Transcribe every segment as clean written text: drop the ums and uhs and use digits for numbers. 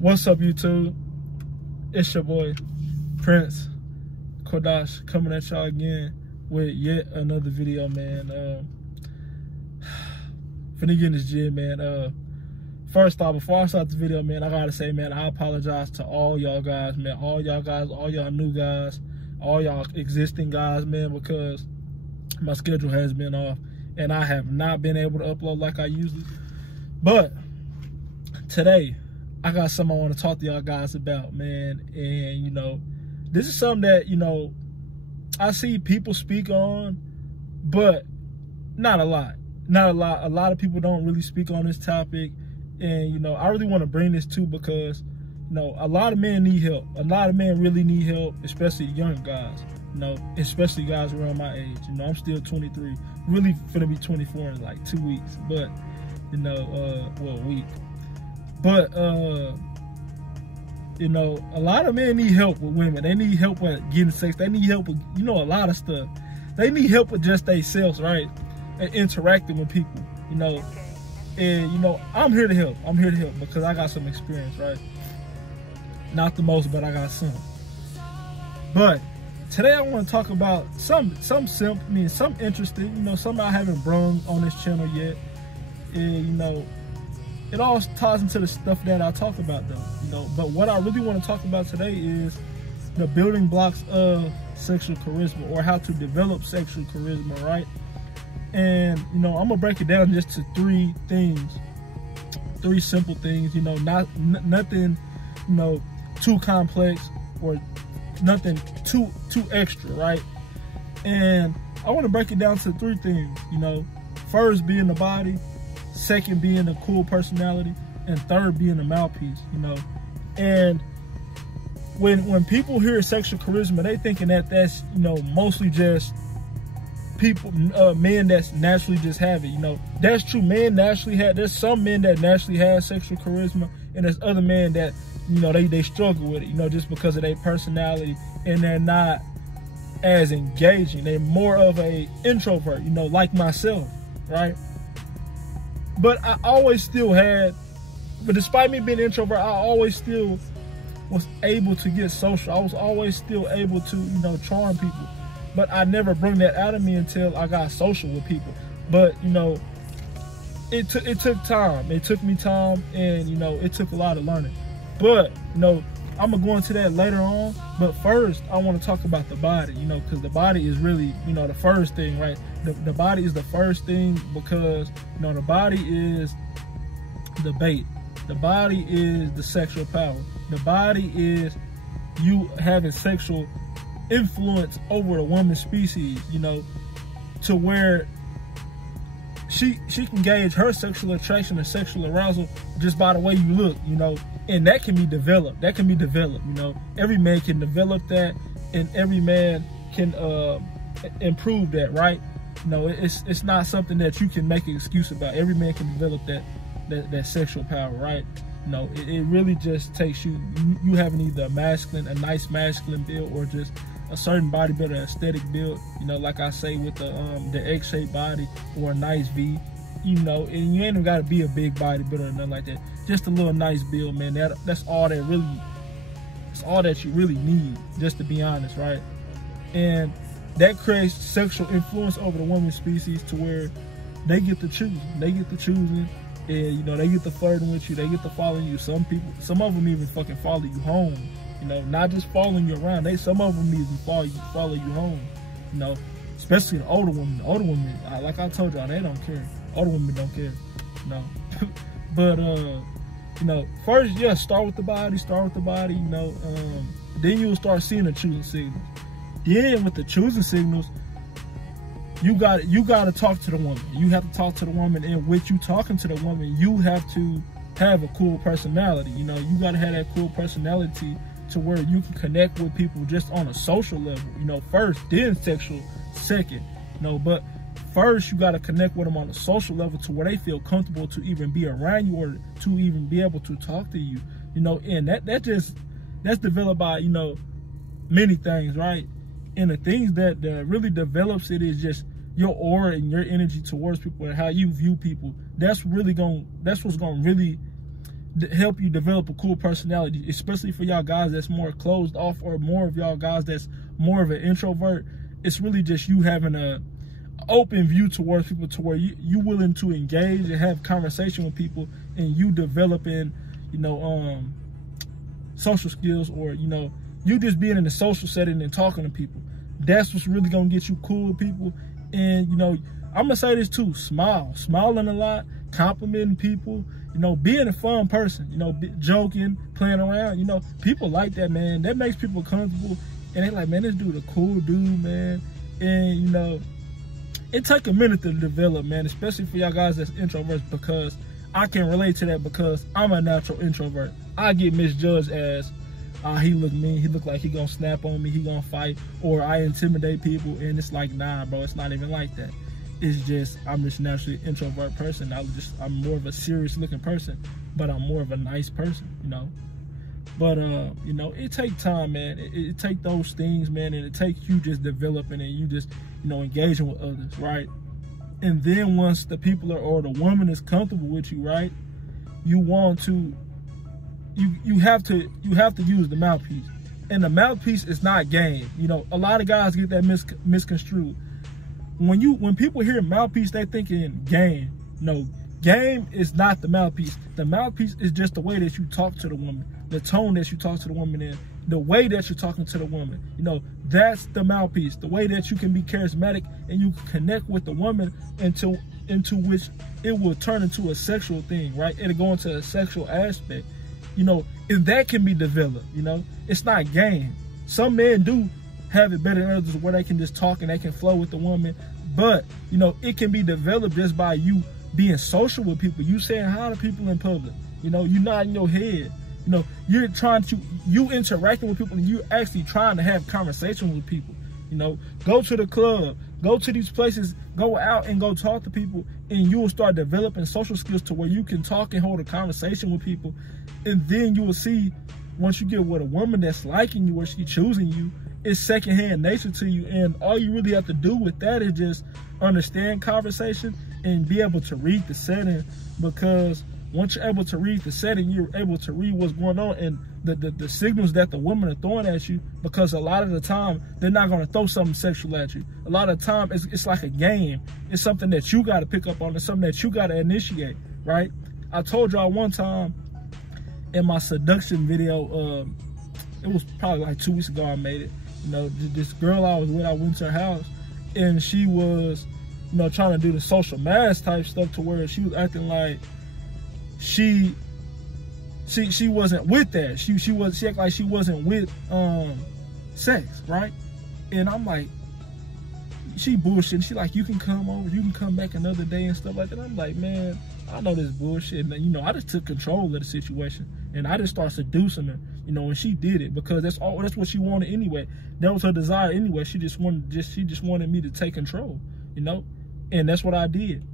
What's up, YouTube? It's your boy Prince Kodash coming at y'all again with yet another video, man. Finna get in this gym, man. First off, before I start the video, man, I gotta say, man, I apologize to all y'all guys, man. All y'all guys, all y'all new guys, all y'all existing guys, man, because my schedule has been off and I have not been able to upload like I usually. But today, I got something I want to talk to y'all guys about, man. And, you know, this is something that, you know, I see people speak on, but not a lot. Not a lot. A lot of people don't really speak on this topic. And, you know, I really want to bring this too because, you know, a lot of men need help. A lot of men really need help, especially young guys, you know, especially guys around my age. You know, I'm still 23, really finna be 24 in like 2 weeks, but, you know, well, a week. But, you know, a lot of men need help with women. They need help with getting sex. They need help with, you know, a lot of stuff. They need help with just themselves, right? And interacting with people, you know. And, you know, I'm here to help. I'm here to help because I got some experience, right? Not the most, but I got some. But today I want to talk about some interesting, you know, something I haven't brung on this channel yet. And, you know, it all ties into the stuff that I talk about, though, you know. But what I really want to talk about today is the building blocks of sexual charisma, or how to develop sexual charisma, right? And, you know, I'm gonna break it down just to three simple things, you know, nothing, you know, too complex or nothing too extra, right? And I want to break it down to three things, you know. First being the body, second being a cool personality, and third being a mouthpiece, you know. And when people hear sexual charisma, they thinking that that's, you know, mostly just people, men that's naturally just have it, you know. That's true. Men naturally have, there's some men that naturally have sexual charisma, and there's other men that, you know, they struggle with it, you know, just because of their personality, and they're not as engaging. They're more of a introvert, you know, like myself, right? But I always still had, but despite me being an introvert, I always still was able to get social. I was always still able to, you know, charm people. But I never bring that out of me until I got social with people. But, you know, it took time. It took me time, and, you know, it took a lot of learning. But, you know, I'm going to go into that later on. But first, I want to talk about the body, you know, because the body is really, you know, the first thing, right? The body is the first thing because, you know, the body is the bait. The body is the sexual power. The body is you having sexual influence over the woman species, you know, to where she can gauge her sexual attraction and sexual arousal just by the way you look, you know. And that can be developed. That can be developed, you know. Every man can develop that, and every man can improve that, right? You know, it's not something that you can make an excuse about. Every man can develop that sexual power, right? You know, it really just takes you having either a nice masculine build, or just a certain body build, an aesthetic build, you know, like I say with the X-shaped body or a nice V, you know. And you ain't even got to be a big bodybuilder or nothing like that. Just a little nice build, man. That's all that you really need, just to be honest, right? And that creates sexual influence over the woman species to where they get to choose. They get to choosing, and, you know, they get to flirting with you. They get to following you. Some of them even fucking follow you home. You know, not just following you around. Some of them even follow you home. You know, especially the older women. The older women, like I told y'all, they don't care. Older women don't care. You know, but you know, first, yeah, start with the body. You know, then you'll start seeing the choosing signals. Then with the choosing signals, you got to talk to the woman. You have to talk to the woman, and with you talking to the woman, you have to have a cool personality. You know, you got to have that cool personality to where you can connect with people just on a social level, you know, first, then sexual second, you know. But first, you got to connect with them on a social level to where they feel comfortable to even be around you, or to even be able to talk to you, you know. And that's developed by, you know, many things, right? And the things that really develops it is just your aura and your energy towards people and how you view people. That's what's gonna really help you develop a cool personality, especially for y'all guys that's more closed off, or more of y'all guys that's more of an introvert. It's really just you having a open view towards people, to where you willing to engage and have conversation with people, and you developing, you know, social skills, or, you know, you just being in a social setting and talking to people. That's what's really gonna get you cool with people. And, you know, I'm gonna say this too: smiling a lot, complimenting people, you know, being a fun person, you know, joking, playing around. You know, people like that, man. That makes people comfortable, and they like, man, this dude a cool dude, man. And, you know, it take a minute to develop, man, especially for y'all guys that's introverts, because I can relate to that, because I'm a natural introvert. I get misjudged as, he look mean, he look like he gonna snap on me, he gonna fight, or I intimidate people, and it's like, nah, bro, it's not even like that. It's just, I'm just naturally an introvert person. I'm more of a serious looking person, but I'm more of a nice person, you know. But, you know, it take time, man. It take those things, man, and it takes you just developing, and you just, you know, engaging with others, right? And then once the people or the woman is comfortable with you, right, you want to, you have to use the mouthpiece. And the mouthpiece is not game. You know, a lot of guys get that misconstrued. When people hear mouthpiece, they thinking game. No, game is not the mouthpiece. The mouthpiece is just the way that you talk to the woman, the tone that you talk to the woman in, the way that you're talking to the woman. You know, that's the mouthpiece. The way that you can be charismatic and you can connect with the woman into which it will turn into a sexual thing, right? It'll go into a sexual aspect. You know, if that can be developed, you know, it's not game. Some men do have it better than others, where they can just talk and they can flow with the woman. But, you know, it can be developed just by you being social with people, you saying hi to people in public, you know, you nodding your head, you know, you interacting with people, and you actually trying to have conversations with people. You know, go to the club, go to these places, go out and go talk to people, and you will start developing social skills to where you can talk and hold a conversation with people. And then you will see, once you get with a woman that's liking you or she's choosing you, it's secondhand nature to you. And all you really have to do with that is just understand conversation and be able to read the setting, because once you're able to read the setting, you're able to read what's going on and the signals that the women are throwing at you, because a lot of the time they're not going to throw something sexual at you. A lot of the time it's like a game. It's something that you got to pick up on. It's something that you got to initiate, right? I told y'all one time in my seduction video, it was probably like 2 weeks ago I made it. You know, this girl I was with, I went to her house, and she was, you know, trying to do the social mass type stuff, to where she was acting like she wasn't with that. She acted like she wasn't with sex, right? And I'm like, she bullshit. She like, you can come over, you can come back another day and stuff like that. I'm like, man, I know this bullshit. And, you know, I just took control of the situation, and I just started seducing her, you know, and she did it because that's what she wanted anyway. That was her desire anyway. She just wanted me to take control, you know, and that's what I did.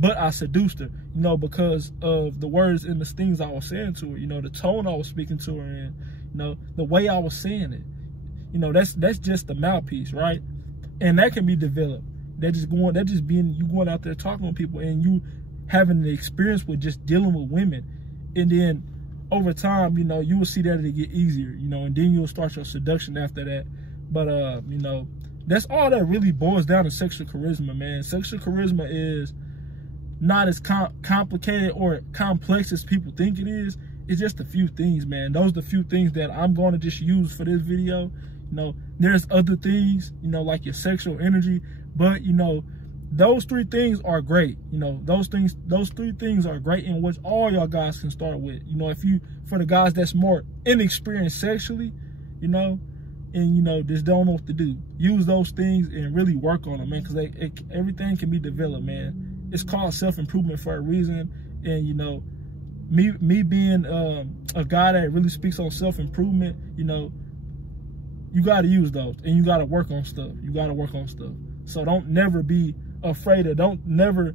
But I seduced her, you know, because of the words and the things I was saying to her, you know, the tone I was speaking to her in, you know, the way I was saying it. You know, that's just the mouthpiece, right? And that can be developed. You going out there talking with people, and you having the experience with just dealing with women. And then over time, you know, you will see that it get easier, you know, and then you'll start your seduction after that. But, you know, that's all that really boils down to sexual charisma, man. Sexual charisma is not as complicated or complex as people think it is. It's just a few things, man. Those are the few things that I'm going to just use for this video. You know, there's other things, you know, like your sexual energy, but, you know, those 3 things are great. You know, those 3 things are great, in which all y'all guys can start with. You know, for the guys that's more inexperienced sexually, you know, and, you know, just don't know what to do, use those things and really work on them, man, because everything can be developed, man. It's called self-improvement for a reason. And, you know, me being a guy that really speaks on self-improvement, you know, you got to use those, and you got to work on stuff. So don't never be afraid of, don't never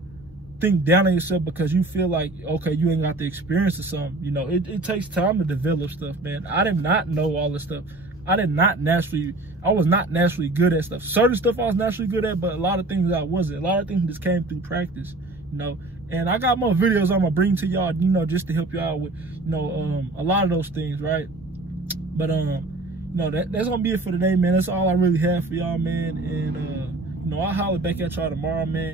think down on yourself because you feel like, okay, you ain't got the experience or something. You know, it takes time to develop stuff, man. I did not know all this stuff. I was not naturally good at stuff. Certain stuff I was naturally good at, but a lot of things I wasn't. A lot of things just came through practice, you know. And I got more videos I'm gonna bring to y'all, you know, just to help you out with, you know, a lot of those things, right? But you know, that's gonna be it for today, man. That's all I really have for y'all, man. And you know, I'll holler back at y'all tomorrow, man.